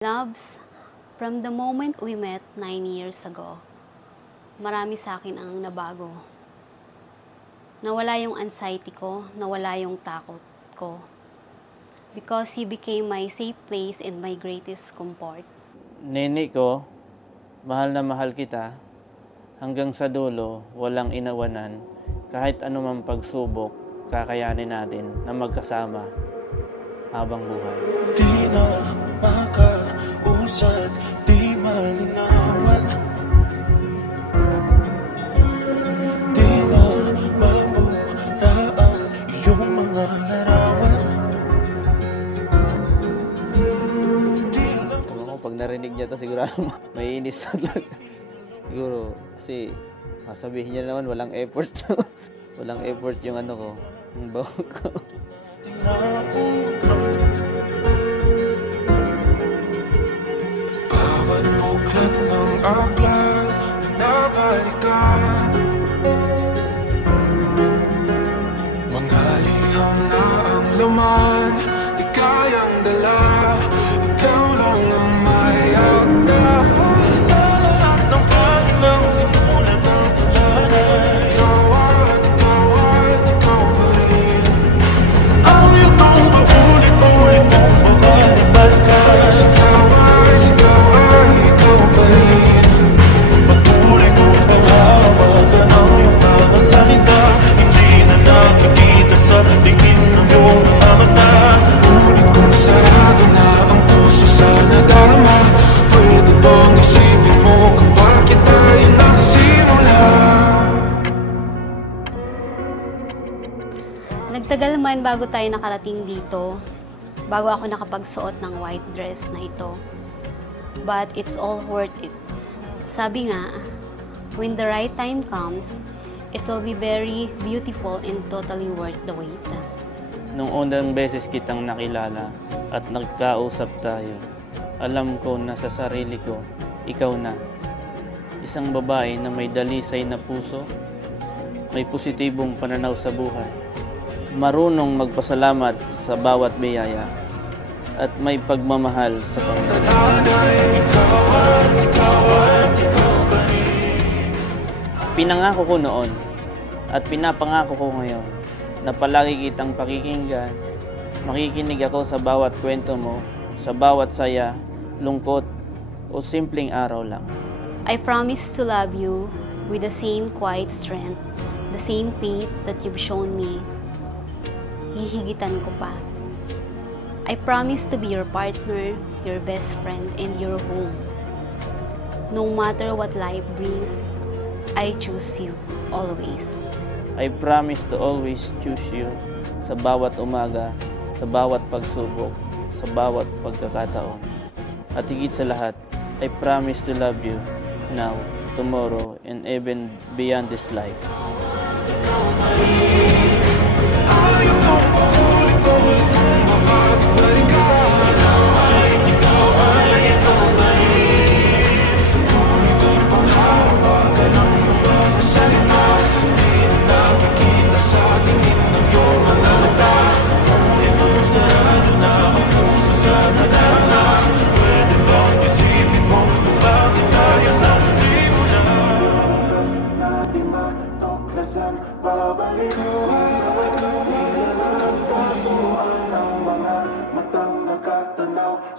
Loves, from the moment we met 9 years ago, marami sa akin ang nabago. Nawala yung anxiety ko, nawala yung takot ko. Because you became my safe place and my greatest comfort. Nini ko, mahal na mahal kita. Hanggang sa dulo, walang inawanan. Kahit anumang pagsubok, kakayanin natin na magkasama habang buhay. Di na makausad, di malinawan. Di na mabura ang iyong mga larawan. Pag narinig niya ito, sigurado may inis talaga. Siguro, kasi sabihin niya naman walang effort. Walang effort yung ano ko, yung bawang ko. Bawat buklat ng aklat na nabalikan, mga liham na ang laman, di kayang dala. Ikaw lang ang may akda sa lahat ng pahinang simulat ng tulanan. Ikaw at ikaw pa rin ang lutong paulit-ulit mong babalik-balikan. Ikaw ay ikaw pa rin. Patuloy kong panghawakan ang iyong mga salita. Hindi na nakikita sa tingin ng iyong mga mata. Ulit kong sarado na ang puso sa nadarama. Pwede bang isipin mo kung bakit tayo nagsimula? Nagtagal man bago tayo nakarating dito, bago ako nakapagsuot ng white dress na ito. But it's all worth it. Sabi nga, when the right time comes, it will be very beautiful and totally worth the wait. Nung unang beses kitang nakilala at nagkausap tayo, alam ko na sa sarili ko, ikaw na. Isang babae na may dalisay na puso, may positibong pananaw sa buhay, marunong magpasalamat sa bawat biyaya, at may pagmamahal sa Panginoon. Pinangako ko noon at pinapangako ko ngayon na palagi kitang pakikinggan, makikinig ako sa bawat kwento mo, sa bawat saya, lungkot o simpleng araw lang. I promise to love you with the same quiet strength, the same faith that you've shown me. Hihigitan ko pa. I promise to be your partner, your best friend, and your home. No matter what life brings, I choose you always. I promise to always choose you sa bawat umaga, sa bawat pagsubok, sa bawat pagkakataon. At higit sa lahat, I promise to love you now, tomorrow, and even beyond this life.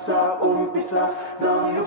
Sa umpisa ng iyong